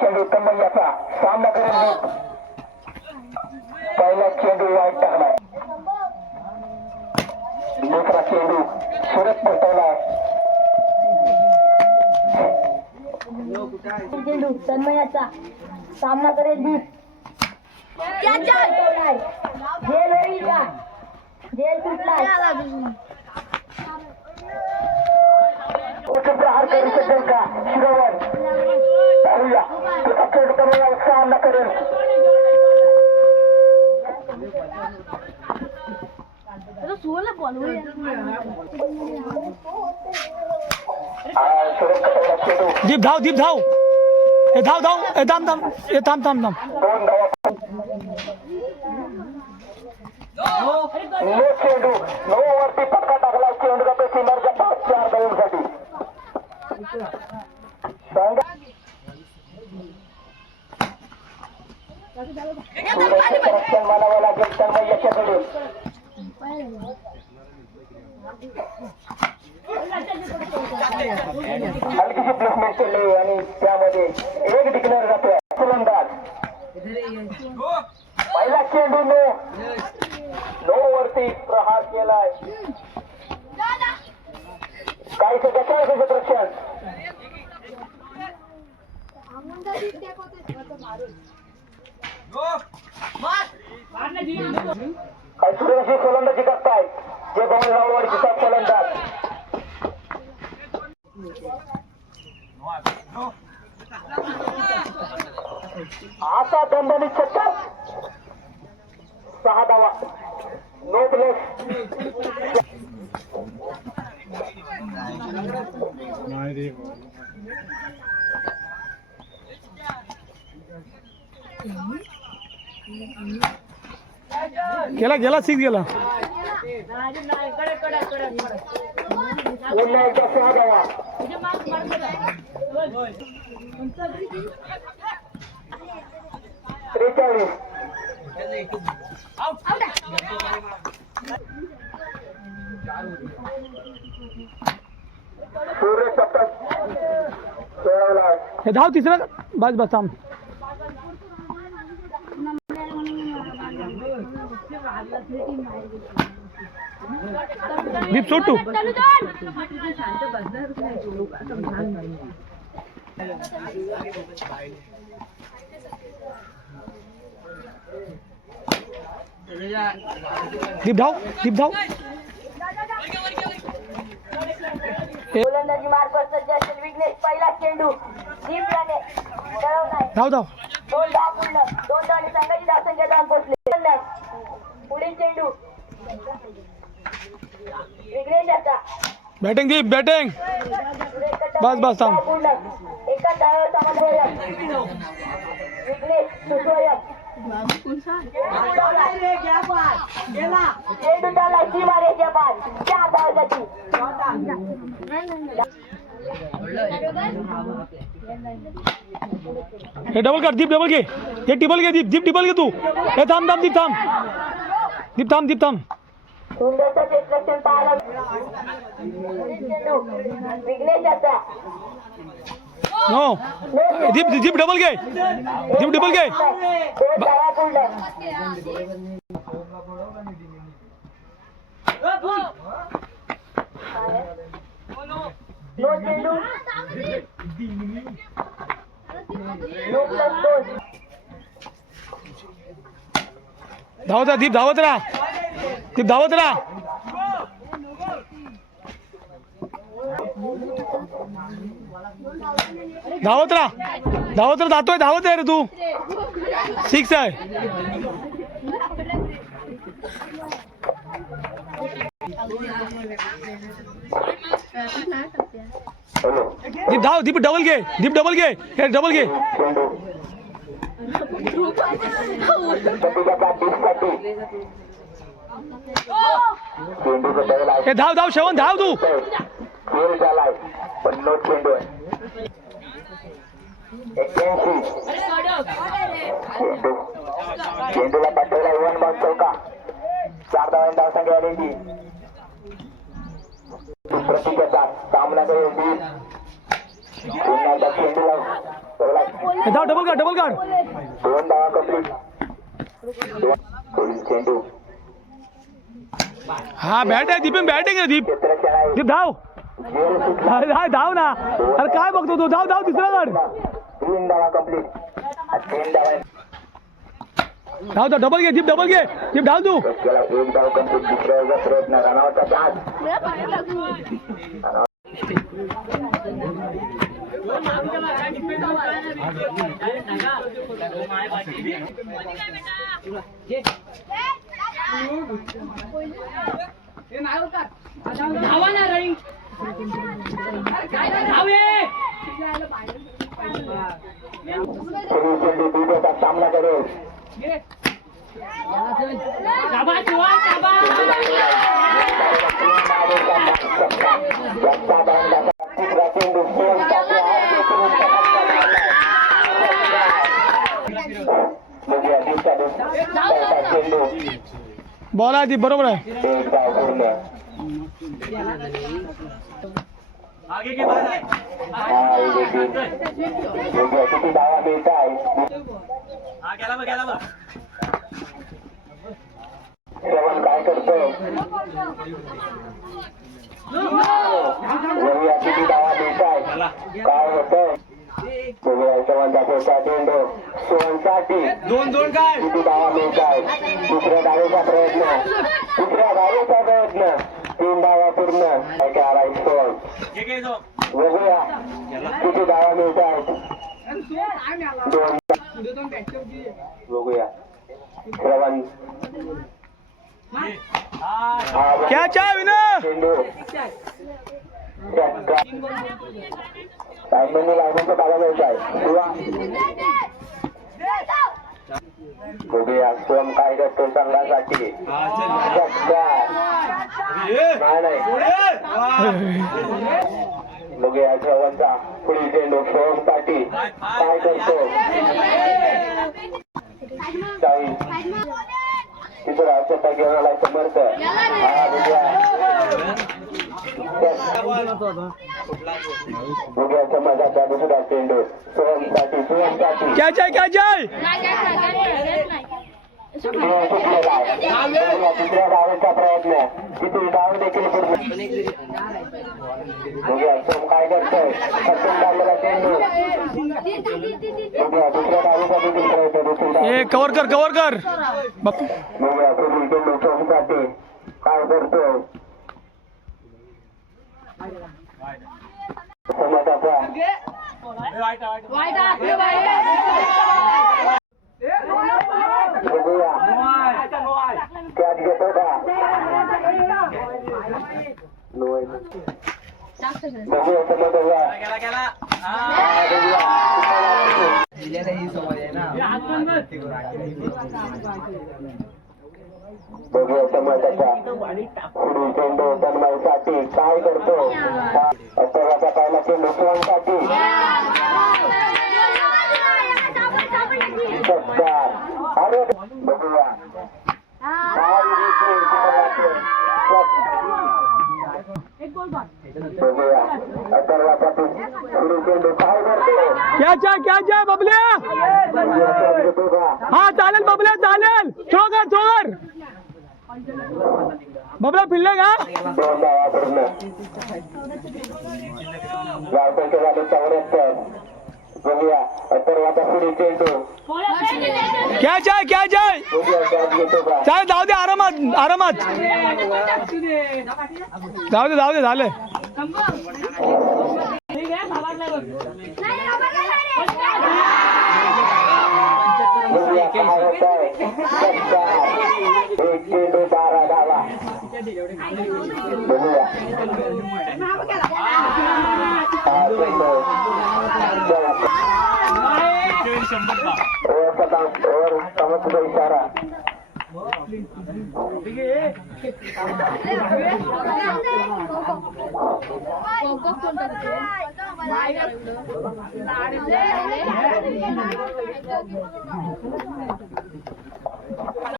चेंडू तन्मय्याचा सामना करेल. पहिला चेंडू वाईट टाकलाय. दुसरा चेंडू सुरत पोहोचवलाय. चेंडू तन्मय्याचा सामना करेल. जेल होईल का? जेल सुटलाय. प्रहार करू शकेल का शिरोवर? पाहूया चेंडू तन्मय्या सामना करेल. दीप धाव दीप धाव हे धाव धाव हे थांब थांब हे थांब थांब थांब चेंडू नो वरती पटका टाकला. चेंडू का पे सीमरच्या 5-4 धावांसाठी रक्षण मानावं लागेल तन्मय्याच्याकडून. हलकीची प्लेसमेंट केली आणि त्यामध्ये एक डिक्लेअर जातोय फलंदाज. पहिला चेंडू नो वरती प्रहार केलाय. काही सध्या रक्षण काही सूर्यवंशी फलंदाजी करतायत जे बंगळवाडीचा फलंदाज. आता दंडनी षटकार 6 धावा. No place. गेला गेला 6 गेला. पुन्हा एकदा 6 धावा. 43. सूर्य सतत खेळवला. हे धाव तिसरा बस बस थांब. दीप सोड तू. दीप धाव दीप धाव. गोलंदाजी मार्फत सज्ज असेल विघ्नेश. पहिला चेंडू दीप याने खेळवलाय. धाव धाव. 2 धाव पूर्ण. 2 धावांनी संघाची धावसंख्या जाऊन पोहोचली. पुढील चेंडू विघ्नेशाचा. बॅटिंग दीप बॅटिंग. बस बस थांब. एका धावेवर समन्वयक विघ्नेश सुसोयक. चेंडू त्याला सीमारेषेच्या पार 4 धावांसाठी. हे डबल कर दीप डबल घे. हे टिबल घे दीप. दीप टिबल घे तू. हे थांब थांब दीप थांब. दीप थांब दीप थांब. सुंदरचं क्षेत्ररक्षण पाहायला विघ्नेशाचा. नो दीप दीप डबल घे. दीप डबल घे. 2 धावा पूर्ण. नो चेंडू. 2+2. धावत राहा दीप धावत राहा. दीप धावत राहा. धावत राहा धावत राहा. जातोय धावत आहे रे तू. 6 आहे. दीप धाव. दीप डबल घे. दीप डबल घे. हे डबल घे. हे धाव धाव श्रवण धाव तू. खेळ झालाय पण नो चेंडू आहे. 81. चेंडूला पाठवला 1 बॉल चौका. 4 धावांनी धावसंख्या आलेली. दुसरा टिकेचा सामना करेल. पुन्हा एकदा चेंडूला जाओ डबल काढ दोन धावा कंप्लीट पुढील चेंडू हा बॅट आहे दीप बॅटिंग आहे दीप क्षेत्ररक्षण आहे दीप धाव झेल सुटला हाय धाव ना अरे काय बघतो तू धाव तिसरा काढ तीन धावा कंप्लीट तीन धावा धाव तर डबल घे दीप धाव तू गेला एक धाव कंप्लीट दुसऱ्या प्रयत्न रनावरचा चान्स चेंडू दुसऱ्याचा सामना करेल चेंडू बॉल आहे दीप बरोबर आहे एक धाव पूर्ण किती धावा मिळत आहे श्रवण काय करतो किती धावा मिळत आहे काय होतंय श्रवणचा चेंडू सोनसाठी किती धावा मिळत आहे दुसऱ्या धावेचा प्रयत्न तीन धावा पूर्ण सोन बघूया किती धावा मिळत आहेत दोन बघूया श्रवण कॅच आहे विनर चेंडू सायमनने लागून धावा मिळत आहे बघूया सोम काय करतो संघासाठी नाही बघूया श्रवणचा पुढील चेंडू सोमसाठी काय करतो तिथं स्वतः घेऊन आलाय समर्थ बघूया समाजाचा दुसरा चेंडू सोमसाठी कॅच आहे तिसऱ्या धावेचा प्रयत्न किती धाव देखील पूर्ण बघूया सोम काय करतोय खचून काढलेला चेंडू बघूया दुसऱ्या धावेचा देखील प्रयत्न दुसरी कव्हर कर बघूया पुढील चेंडू सोमसाठी काय करतोय समाजाचा बघूया कॅच घेतो का बघूया समाजाचा बघूया समाजाचा पुढील चेंडू तन्मयसाठी काय करतो सर्वाचा पहिला चेंडू सोनसाठी अरे बघूया बघूया सर्वाचा पुढील चेंडू काय करतो कॅच आहे बबल्या हा चालेल बबल्या चालेल चोगर बबला फिरला का दोन धावा पूर्ण धावसंख्या झाली 74 बघूया सर्वाचा पुढील चेंडू कॅच आहे बघूया कॅच घेतो का चालेल जाऊ दे आरामात जाऊ दे झालं बघूया काय होत आहे एक चेंडू 12 धावा बघूया ओव्हर समजचा इशारा